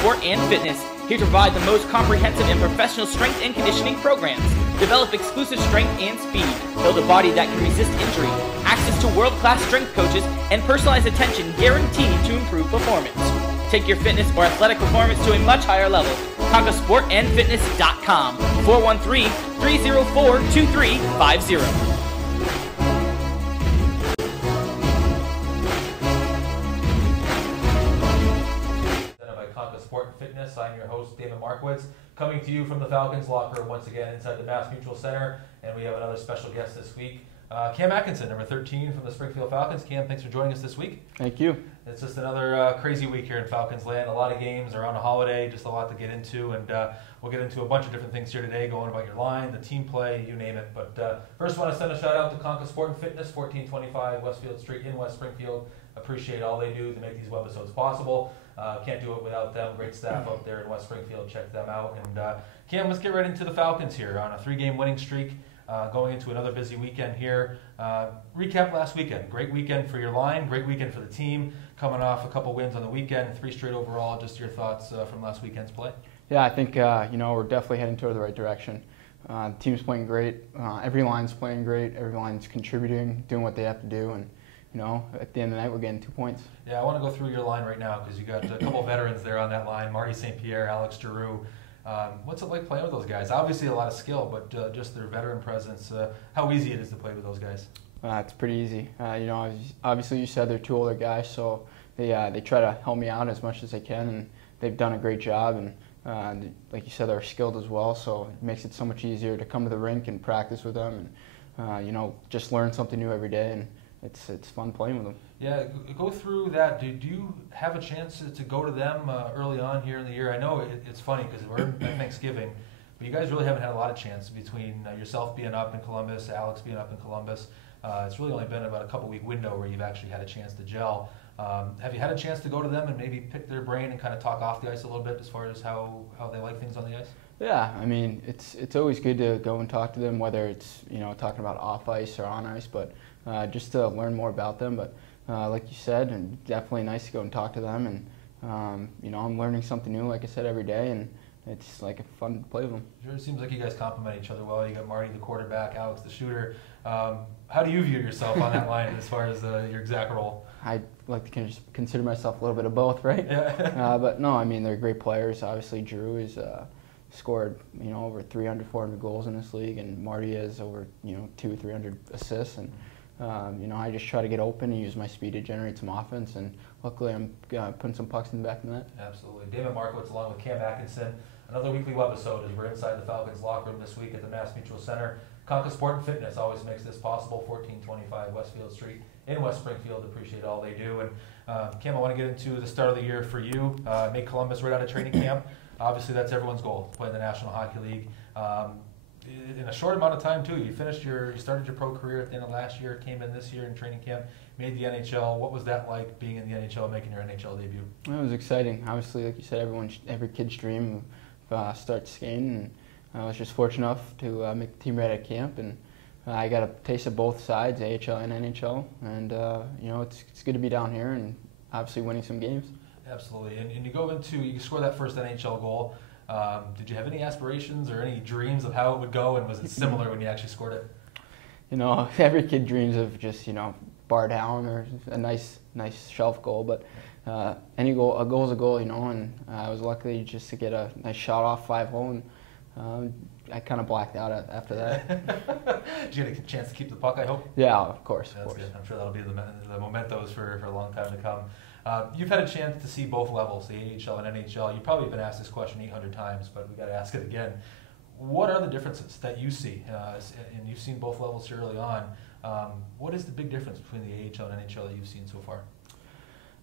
Sport and Fitness, here to provide the most comprehensive and professional strength and conditioning programs. Develop exclusive strength and speed, build a body that can resist injury, access to world-class strength coaches, and personalized attention guaranteed to improve performance. Take your fitness or athletic performance to a much higher level. ConquaSportAndFitness.com, 413-304-2350. Sport and Fitness. I'm your host, Damon Markiewicz, coming to you from the Falcons locker room once again inside the Mass Mutual Center, and we have another special guest this week, Cam Atkinson, number 13 from the Springfield Falcons. Cam, thanks for joining us this week. Thank you. It's just another crazy week here in Falcons land. A lot of games around a holiday, just a lot to get into, and we'll get into a bunch of different things here today, going about your line, the team play, you name it. But first, I want to send a shout out to Conquest Sport and Fitness, 1425 Westfield Street in West Springfield. Appreciate all they do to make these webisodes possible. Can't do it without them. Great staff out there in West Springfield. Check them out. And Cam, let's get right into the Falcons here on a 3-game winning streak, going into another busy weekend here. Recap last weekend. Great weekend for your line. Great weekend for the team. Coming off a couple wins on the weekend, 3 straight overall. Just your thoughts from last weekend's play? Yeah, I think we're definitely heading toward the right direction. The team's playing great. Every line's playing great. Every line's contributing, doing what they have to do, and at the end of the night, we're getting 2 points. Yeah, I want to go through your line right now because you got a couple veterans there on that line, Marty St. Pierre, Alex Giroux. What's it like playing with those guys? Obviously a lot of skill, but just their veteran presence, how easy it is to play with those guys? It's pretty easy. Obviously you said they're 2 older guys, so they try to help me out as much as they can, and they've done a great job. And like you said, they're skilled as well, so it makes it so much easier to come to the rink and practice with them, and just learn something new every day. And it's fun playing with them. Yeah, go through that. Do you have a chance to go to them early on here in the year? I know it's funny because we're at Thanksgiving, but you guys really haven't had a lot of chance between yourself being up in Columbus, Alex being up in Columbus. It's really only been about a couple-week window where you've actually had a chance to gel. Have you had a chance to go to them and maybe pick their brain and kind of talk off the ice a little bit as far as how they like things on the ice? Yeah, I mean, it's always good to go and talk to them, whether it's talking about off ice or on ice, but just to learn more about them. But like you said, and definitely nice to go and talk to them. And I'm learning something new, like I said, every day, and it's like fun to play with them. Sure, it seems like you guys complement each other well. You got Marty, the quarterback, Alex, the shooter. How do you view yourself on that line as far as your exact role? I like to consider myself a little bit of both, right? Yeah. But no, I mean, they're great players. Obviously, Drew is scored over 300, 400 goals in this league, and Marty has over 200, 300 assists. And I just try to get open and use my speed to generate some offense, and luckily I'm putting some pucks in the back of the net. Absolutely. Damon Markiewicz along with Cam Atkinson. Another weekly webisode as we're inside the Falcons locker room this week at the Mass Mutual Center. Conquest Sport and Fitness always makes this possible, 1425 Westfield Street in West Springfield. Appreciate all they do. And Cam, I want to get into the start of the year for you. Make Columbus right out of training camp. Obviously that's everyone's goal, play in the National Hockey League. In a short amount of time too. You started your pro career at the end of last year, came in this year in training camp, made the NHL. What was that like, being in the NHL, making your NHL debut? It was exciting. Obviously, like you said, every kid's dream start skating, and I was just fortunate enough to make the team right at camp, and I got a taste of both sides, AHL and NHL, and it's good to be down here and obviously winning some games. Absolutely. And you score that first NHL goal. Did you have any aspirations or any dreams of how it would go, and was it similar when you actually scored it? Every kid dreams of just, bar down or a nice shelf goal, but a goal's a goal, and I was lucky just to get a nice shot off 5-0, and I kind of blacked out after that. Did you get a chance to keep the puck, I hope? Yeah, of course. That's good. I'm sure that'll be the mementos for a long time to come. You've had a chance to see both levels, the AHL and NHL. You've probably been asked this question 800 times, but we've got to ask it again. What are the differences that you see? And you've seen both levels here early on. What is the big difference between the AHL and NHL that you've seen so far?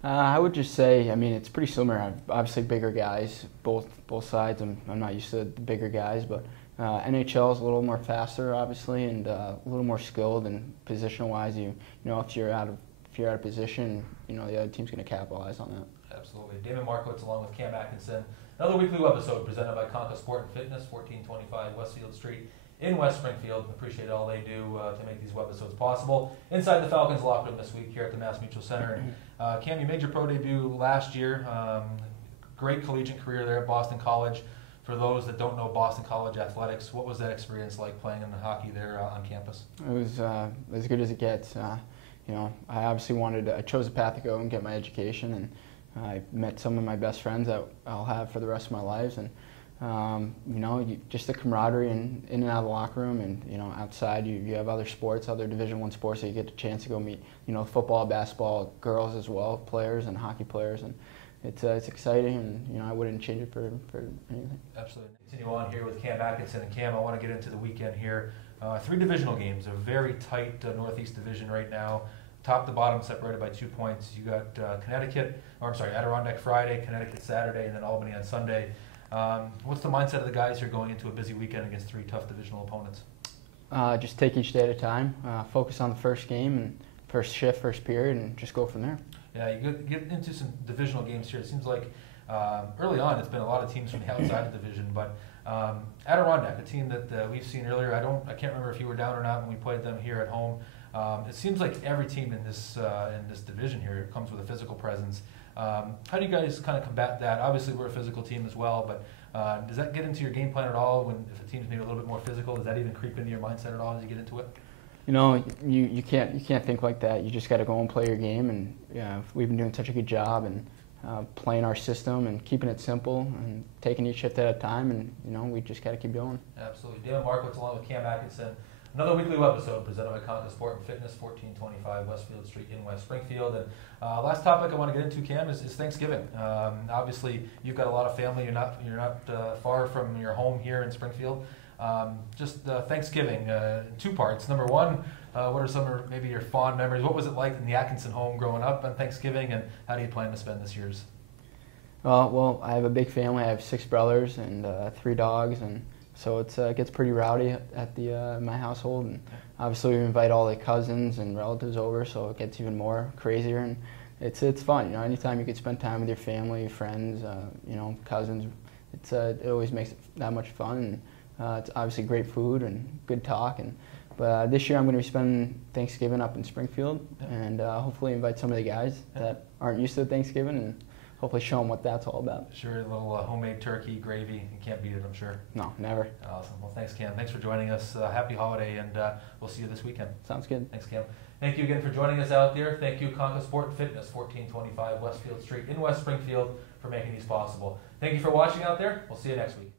I would just say, it's pretty similar. Obviously, bigger guys, both sides. I'm not used to the bigger guys, but NHL is a little more faster, obviously, and a little more skilled. And positional-wise, if you're out of position, the other team's going to capitalize on that. Absolutely. Damon Markiewicz along with Cam Atkinson. Another weekly webisode presented by Conquest Sport and Fitness, 1425 Westfield Street in West Springfield. Appreciate all they do to make these webisodes possible. Inside the Falcons locker room this week here at the Mass Mutual Center. And, Cam, you made your pro debut last year. great collegiate career there at Boston College. For those that don't know Boston College athletics, what was that experience like playing in the hockey there on campus? It was as good as it gets. You know, I obviously I chose a path to go and get my education, and I met some of my best friends that I'll have for the rest of my lives. And you know, just the camaraderie in and out of the locker room, and you know, outside you have other sports, other Division I sports that you get the chance to go meet. You know, football, basketball, girls as well, players and hockey players, and it's exciting, and you know, I wouldn't change it for anything. Absolutely. Continue on here with Cam Atkinson, and Cam, I want to get into the weekend here. 3 divisional games, a very tight Northeast Division right now. Top to bottom separated by 2 points. You got Adirondack Friday, Connecticut Saturday, and then Albany on Sunday. What's the mindset of the guys here going into a busy weekend against 3 tough divisional opponents? Just take each day at a time, focus on the first game and first shift, first period, and just go from there. Yeah, you get into some divisional games here. It seems like early on it's been a lot of teams from the outside of the division, but Adirondack, a team that we've seen earlier, I can't remember if you were down or not when we played them here at home. It seems like every team in this division here comes with a physical presence. How do you guys kind of combat that? Obviously, we're a physical team as well, but does that get into your game plan at all? If a team's maybe a little bit more physical, does that even creep into your mindset at all as you get into it? You know, you can't think like that. You just got to go and play your game, and we've been doing such a good job and playing our system and keeping it simple and taking each shift at a time, and you know, we just got to keep going. Absolutely. Damon Markiewicz along with Cam Atkinson. Another weekly webisode presented by Conca Sport and Fitness, 1425 Westfield Street in West Springfield. And last topic I want to get into, Cam, is Thanksgiving. Obviously, you've got a lot of family. You're not far from your home here in Springfield. Just Thanksgiving, 2 parts. Number one, what are some of maybe your fond memories? What was it like in the Atkinson home growing up on Thanksgiving, and how do you plan to spend this year's? Well, I have a big family. I have 6 brothers and 3 dogs, and so it gets pretty rowdy at my household. And obviously, we invite all the cousins and relatives over, so it gets even more crazier. And it's fun. You know, anytime you can spend time with your family, friends, you know, cousins, it always makes it that much fun. And it's obviously great food and good talk. But this year I'm going to be spending Thanksgiving up in Springfield, and hopefully invite some of the guys that aren't used to Thanksgiving, and hopefully show them what that's all about. Sure, a little homemade turkey, gravy. You can't beat it, I'm sure. No, never. Awesome. Well, thanks, Cam. Thanks for joining us. Happy holiday, and we'll see you this weekend. Sounds good. Thanks, Cam. Thank you again for joining us out there. Thank you, Conca Sport and Fitness, 1425 Westfield Street in West Springfield, for making these possible. Thank you for watching out there. We'll see you next week.